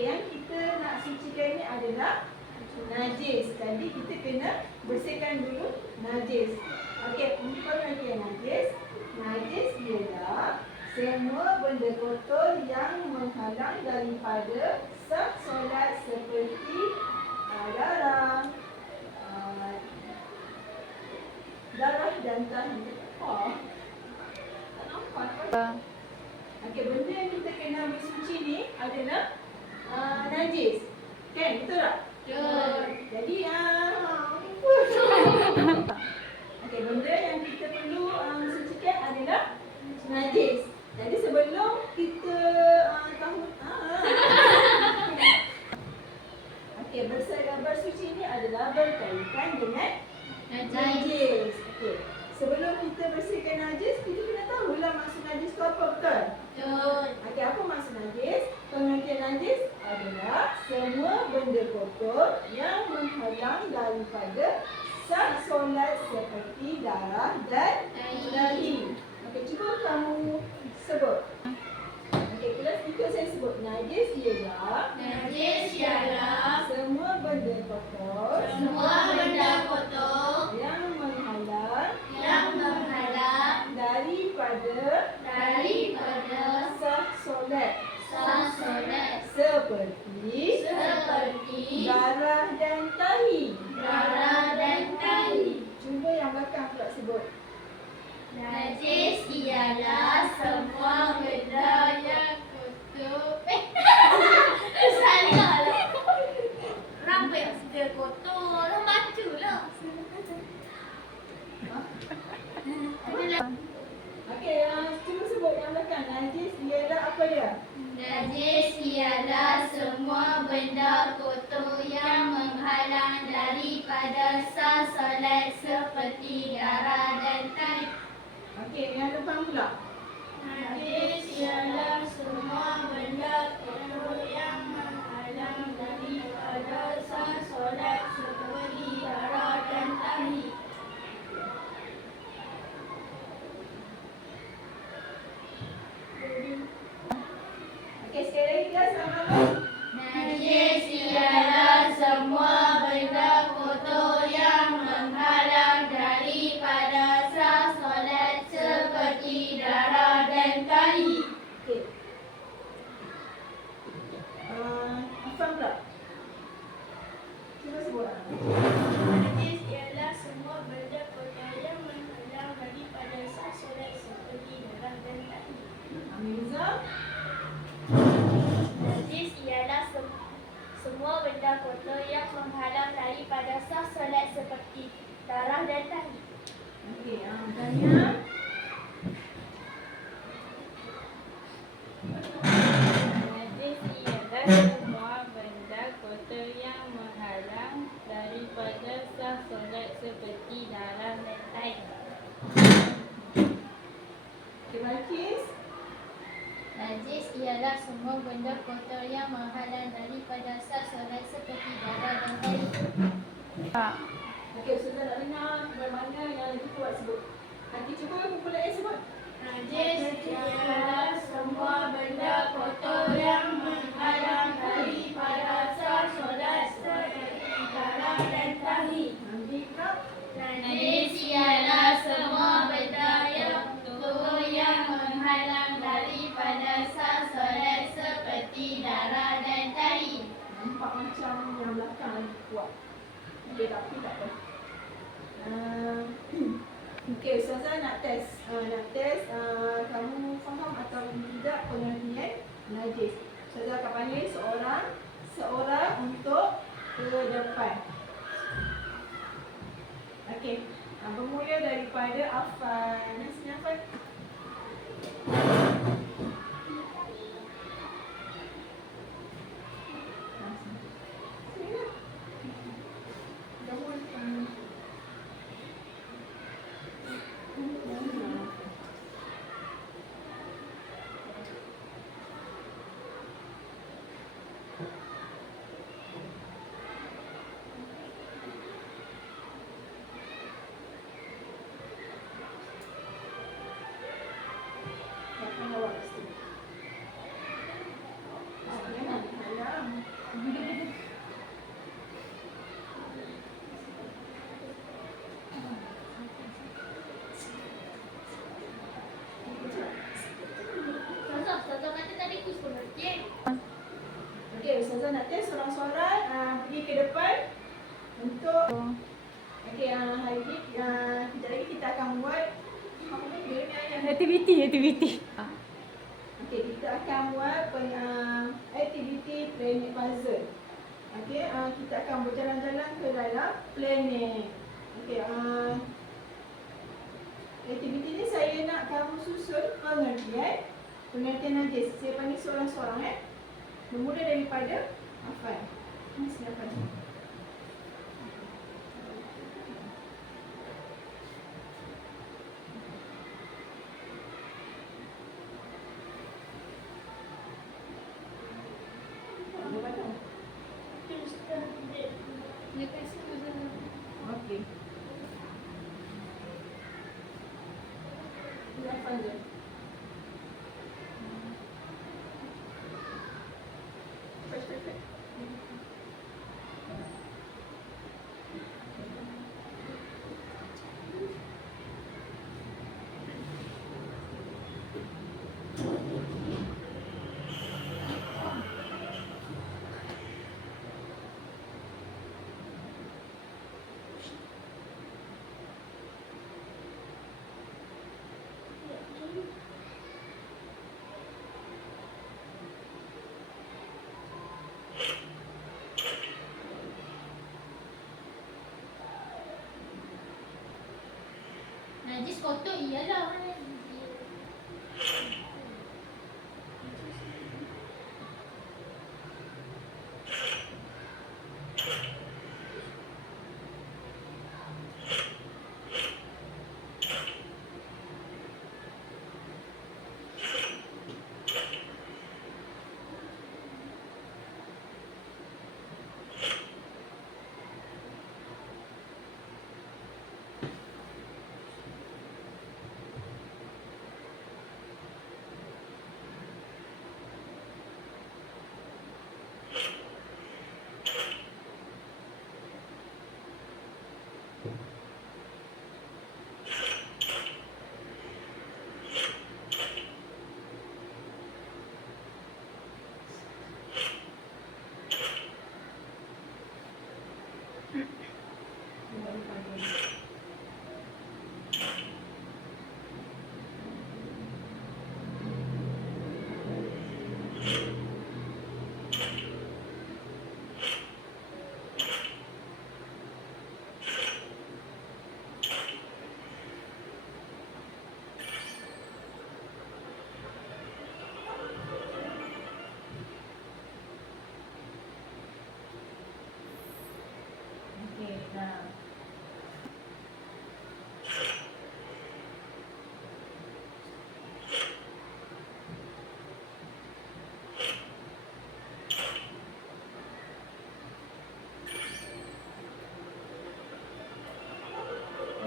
Okey, yang kita nak sucikan ni adalah najis. Jadi kita kena bersihkan dulu najis. Okey, umpama yang najis. Najis ialah semua benda kotor yang menghalang daripada sah solat seperti darah, darah dan tahi. Tak nampak. Okey, benda yang kita kena bersuci ni adalah najis. Kan? Betul tak? Betul. Jadi okey, benda yang kita perlu sucikan adalah najis. Jadi sebelum kita tahu okey, bersuci ni adalah berkaitan dengan najis. Okey. Sebelum kita bersihkan najis, kita kena tahulah maksud najis tu apa, betul? Betul. Okey, apa maksud najis? Pengertian najis adalah semua benda kotor yang menghalang daripada sah solat seperti darah dan tahi. Okey, cuba kamu sebut. Okey, kelas 3 saya sebut. Najis ialah semua benda kotor yang menghalang daripada sah solat seperti darah dan tahi. Cuba yang belakang pula sebut. Najis ialah semua benda yang kotor. Salah lah. Orang banyak suka kotor. Orang baca lah. Okey, cuba sebut yang belakang. Najis ialah apa dia? Najis ialah semua benda kotor yang menghalang daripada sah solat seperti darah dan tahi. Okey, yang depan pula. Najis ialah semua benda kotor yang menghalang daripada sah solat seperti darah dan tahi. Okey, sekali lagi kelas sama-sama. Najis ialah semua benda kotor yang menghalang daripada sah solat seperti darah dan tahi. Okey. Ifan pula. Cuba sebut. Najis ialah semua benda kotor yang menghalang daripada sah solat seperti darah dan tahi. Mirza. Najis ialah semua benda kotor yang menghalang daripada sah solat seperti darah dan tahi. Okey, Tanya. Najis ialah semua benda kotor yang menghalang daripada sah solat seperti darah dan tahi. Okey, Balkis. Najis ialah semua benda kotor yang menghalang daripada sah solat seperti darah dan tahi. Okey, Ustazah nak dengar bagaimana yang lagi kuat sebut. Nanti cuba kumpulan sebut. Najis ialah semua benda kotor yang menghalang daripada sah solat seperti darah dan tahi. Nanti kau. Najis ialah semua benda yang kotor yang menghalang daripada sah solat seperti darah dan tahi. Nampak macam yang belakang lagi kuat. Okey, tapi tak apa. Okey, Ustazah nak test. Kamu faham atau tidak pengertian najis. Ustazah akan panggil seorang untuk ke depan. Okey, bermula daripada Afan. Sini Afan. nak test sorang-sorang pergi ke depan untuk okey, hari ni kejap lagi kita akan buat apa dia ni ayah. Aktiviti. Okey, kita akan buat aktiviti planet puzzle. Okey, kita akan berjalan-jalan ke dalam planet. Okey, aktiviti ni saya nak kamu susun pengertian najis. Saya panggil sorang-sorang bermula daripada Afan. Silakan. Dia kasi macam Okey. Afan je. Perfect. najis kotor iyalah.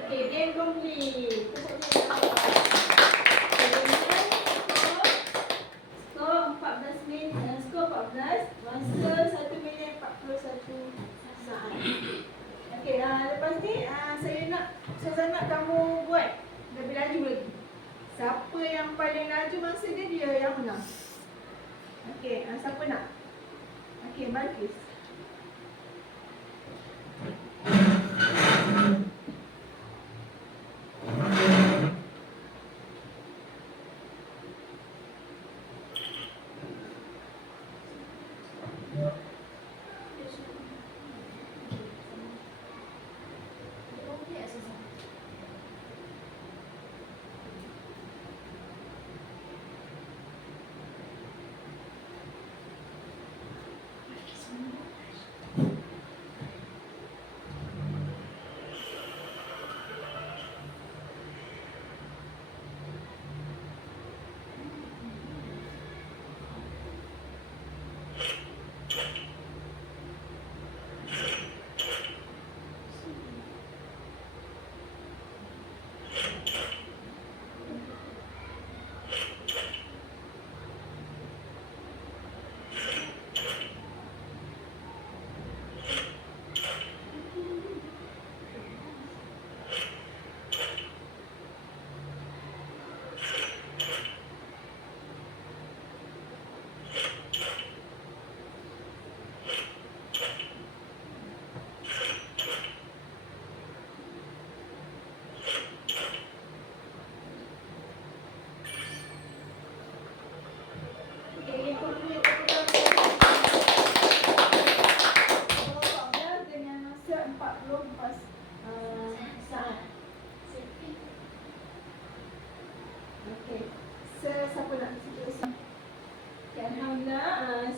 Okey, game complete. Skor 14 minit, skor 14, masa 1 minit 41 saat. Okey, lepas ni saya nak Suzana kamu buat lebih laju lagi. Siapa yang paling laju masa dia yang menang. Okey, siapa nak? Okey, Balkis. Semua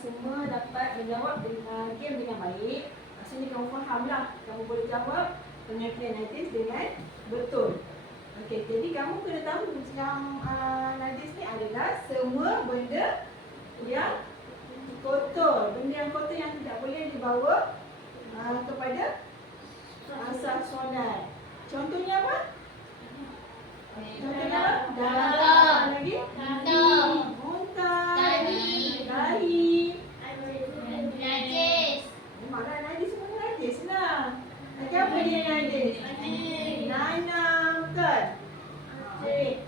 semua dapat menjawab game dengan baik, maksudnya kamu fahamlah, kamu boleh jawab pengertian najis dengan betul. Okey, jadi kamu kena tahu yang najis ni adalah semua benda yang kotor, benda yang kotor yang tidak boleh dibawa kepada asal solat. Contohnya apa? Contohnya apa? Darah. Lagi? Muntah. Dahi. Najis. Memanglah najis semua najis lah. Lagi apa dia najis? Nanam, betul? Okey.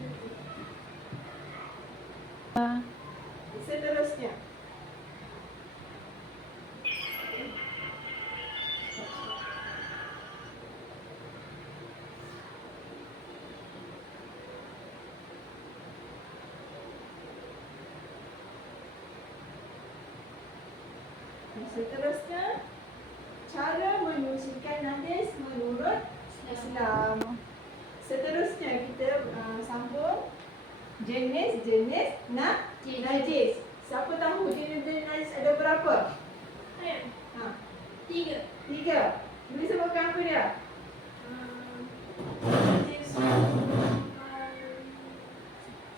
Seterusnya. Seterusnya, cara menyucikan najis menurut Islam. Seterusnya kita sambung jenis-jenis najis. Siapa tahu jenis-jenis najis ada berapa? Ha, 3. Boleh sebutkan apa dia?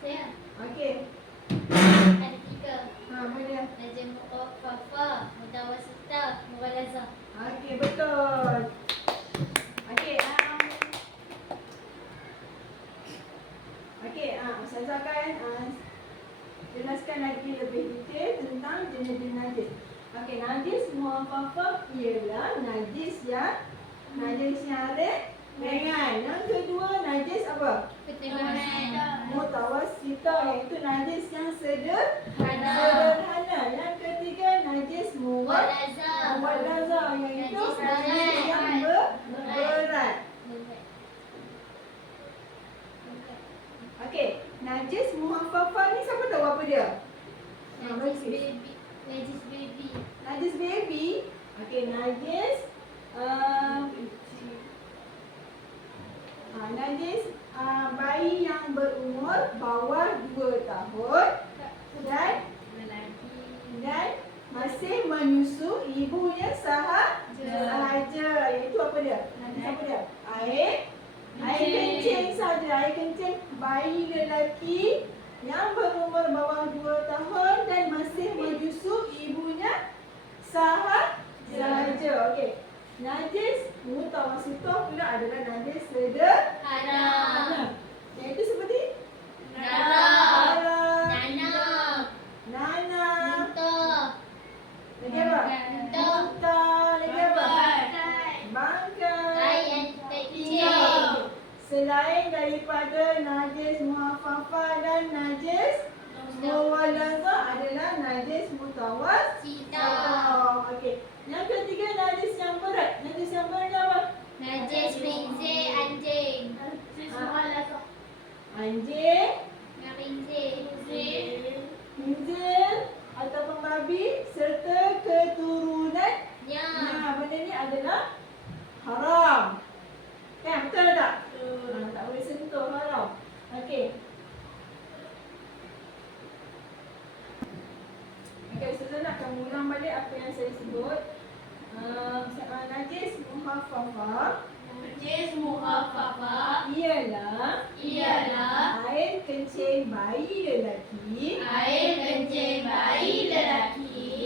Saya Okey. ada 3. Apa dia? Najis mukhafafah, mutawassitah, mughalazah. Okey, betul. Okey, Ustazah akan jelaskan lagi lebih detail tentang jenis-jenis najis. Okey, najis mukhafafah ialah najis yang ringan. Yang kedua, najis apa? Keterangan. Mutawassitah, iaitu najis yang sederhana. Yang ketiga, najis Mughalazah. muwallazah, iaitu Najis najis yang berat. Okey, najis mukhafafah ni siapa tahu apa dia? Najis baby. Najis baby. Najis baby. Okey, najis najis bayi yang berumur bawah 2 tahun dan masih menyusu ibunya sahaja. Iaitu apa dia? Najis apa dia? Air kencing saja. Air kencing bayi lelaki yang berumur bawah 2 tahun dan masih menyusu ibunya sahaja. Okey. Najis mutawassitah pula adalah najis sederhana. Iaitu seperti Darah. darah, Nanah. nanah, Muntah. lagi apa? Muntah, lagi apa? Bangkai. Kecil. Selain daripada najis mukhafafah dan najis muwallazah adalah najis mutawassitah. Okey. Yang ketiga, najis yang berat. Najis yang berat apa? Najis khinzir, anjing. Anjing, Khinzir. khinzir ataupun babi serta keturunannya. Ya. Benda ni adalah haram. Kan, betul tak? Tak boleh sentuh, haram. Okey. Okey, Ustazah nak kamu ulang balik apa yang saya sebut. Najis mukhafafah ialah air kencing bayi lelaki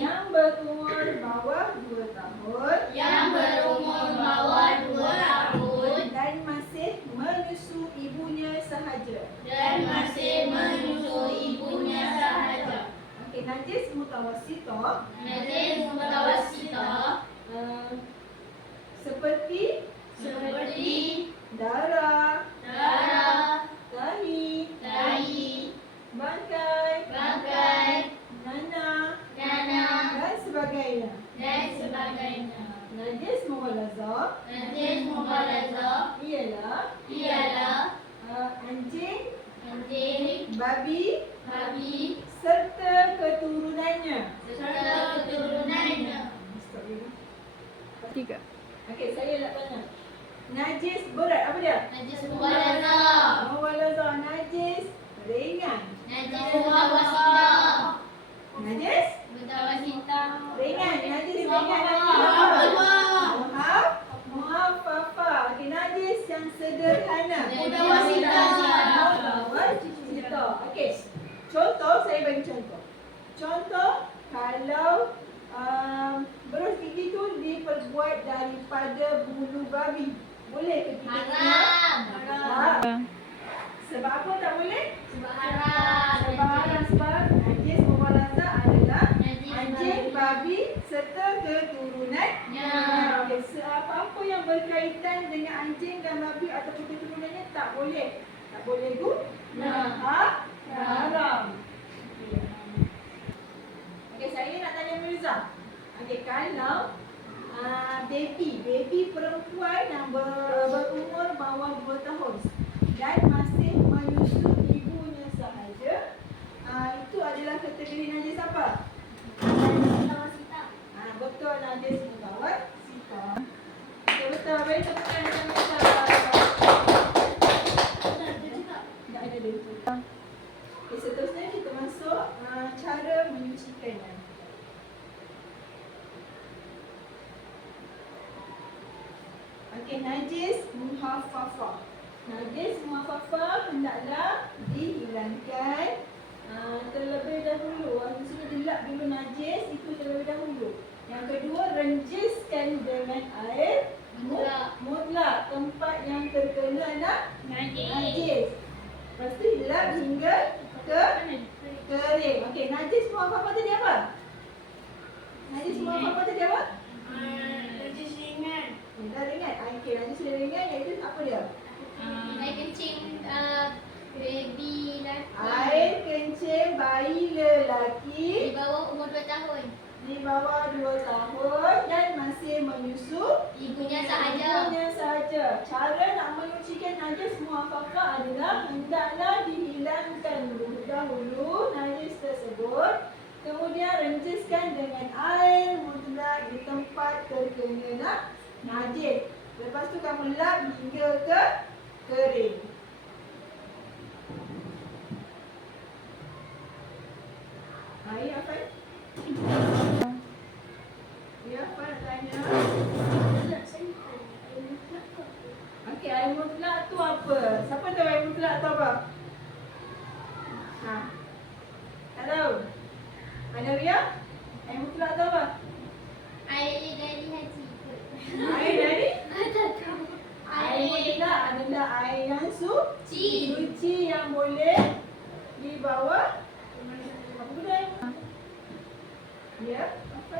yang berumur bawah 2 tahun dan masih menyusu ibunya sahaja. Okey, najis mutawassitah seperti darah, dahi, bangkai, nanah dan sebagainya. Najis muwallazah ialah anjing, babi serta keturunannya. Okey, saya nak tanya. Najis berat apa dia? Muwallazah najis ringan. Najis Mutawasita. Ringan, najis ringan. Muhafafah. Okey, najis yang sederhana. Mutawasita. Mutawasita. Okey. Contoh, saya bagi contoh. Contoh, kalau berus gigi tu diperbuat daripada bulu babi, boleh ke kita Haram. Haram. Sebab apa tak boleh? Sebab haram. Sebab haram, sebab najis mughallazah adalah Najis anjing, babi serta Ya. keturunannya. Okey, apa-apa yang berkaitan dengan anjing dan babi ataupun keturunannya tak boleh. Tak boleh guna. Haram. Okey, saya nak tanya Mirza. Okey, kalau baby perempuan yang berumur bawah 2 tahun dan masih menyusu ibunya sahaja, itu adalah kategori najis apa? Mutawasita. Betul, najis mutawasita. Okey, betul. Beri tepukan kepada Mirza. Tak ada dia. Okey, seterusnya kita masuk cara menyucikannya. Okey, najis muhafafah. Najis muhafafah hendaklah dihilangkan terlebih dahulu. Di sini dilap dulu najis, itu terlebih dahulu. Yang kedua, renjiskan dengan air mutlak tempat yang terkena najis. Lepas tu dilap hingga ke kering. Okey, najis muhafafah tadi apa? Najis muhafafah tadi apa? Dah ringan. Okey, najis sudah ringan, iaitu apa dia? Air kencing baby lelaki Air kencing bayi lelaki di bawah umur 2 tahun. di bawah 2 tahun dan masih menyusu Ibunya sahaja. ibunya sahaja. Cara nak menyucikan najis muhafafah adalah hendaklah dihilangkan dahulu najis tersebut. Kemudian renjiskan dengan air mutlak di tempat terkena najis. Lepas tu kamu lap hingga ke kering. Ya, Afan? Ya, Afan nak tanya. Okey, air mutlak tu apa? Siapa tahu air mutlak tu apa? Tak tahu? Ada Ria? Air mutlak tu apa? Air dari haji. Air dari? Tak tahu. Air mutlak adalah air yang Suci. suci yang boleh dibawa. Apa benda air? Ya? Apa?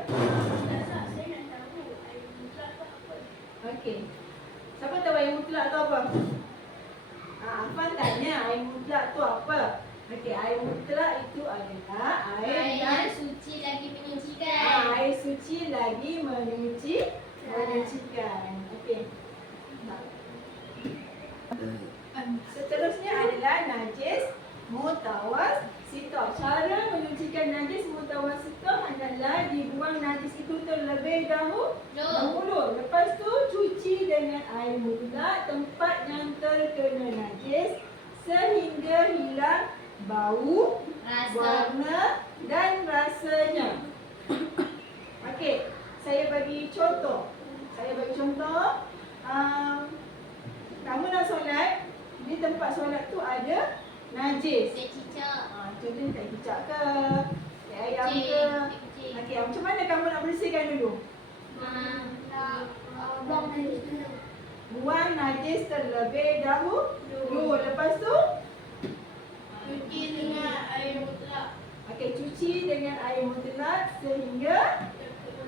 Okey. Siapa tahu air mutlak tu apa? Afan tanya air mutlak tu apa? Okey, air mutlak itu adalah air Air yang yang suci lagi menyucikan. air suci lagi menyucikan. Okey. Seterusnya adalah najis mutawasita. Cara menyucikan najis mutawasita adalah dibuang najis itu terlebih dahulu. Lepas tu cuci dengan air mutlak tempat yang terkena najis sehingga hilang bau, Rasa. warna dan rasanya. Okey, saya bagi contoh. Kamu nak solat, di tempat solat tu ada najis. Saya cicak. Contohnya tak kicap ke, tak ayam ke. Kucing. Okey, macam mana kamu nak bersihkan dulu? Buang najis dulu. Buang najis terlebih dahulu. Lepas tu, Cuci dengan air mutlak. okey, cuci dengan air mutlak sehingga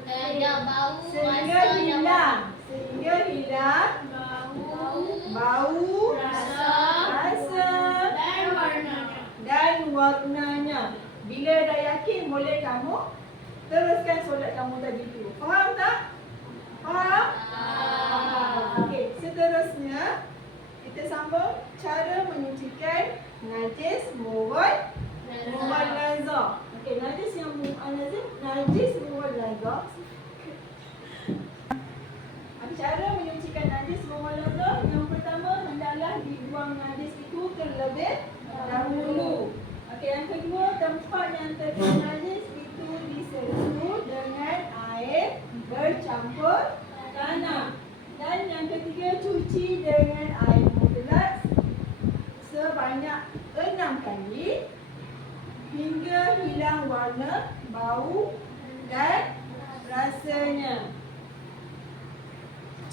Ada bau, sehingga rasa, hilang. Sehingga hilang bau, rasa, rasa dan warnanya. Bila dah yakin, boleh kamu teruskan solat kamu tadi tu. Faham tak? Faham? Okey, seterusnya kita sambung cara menyucikan najis mughallazah. Okey, najis yang najis mughallazah. Cara menyucikan najis mughallazah, yang pertama hendaklah dibuang najis itu terlebih dahulu. Okey, yang kedua tempat yang terkena najis itu diselesaikan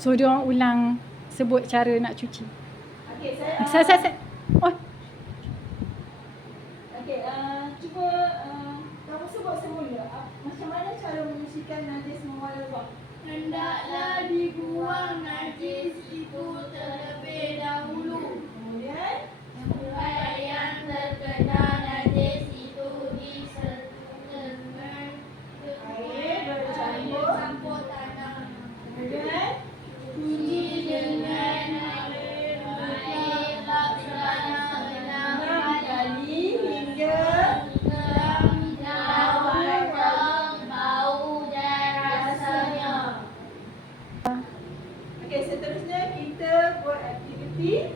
So dia orang ulang sebut cara nak cuci. Okey, Saya. Oh, Okey, cuba kamu sebut semula macam mana cara menyucikan najis memwala wang. Hendaklah dibuang najis itu terlebih dahulu. Kemudian Supaya yang terkena najis itu disertakan air bercampur tanah. Kemudian Cuci dengan air laksana 6 kali hingga bau dan rasanya. okey, seterusnya kita buat aktiviti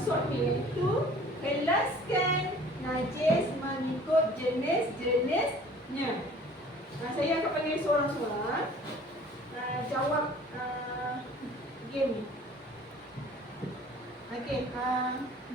sort iaitu kelaskan najis mengikut jenis-jenisnya. Saya akan panggil seorang-seorang jawab game ni. Okey,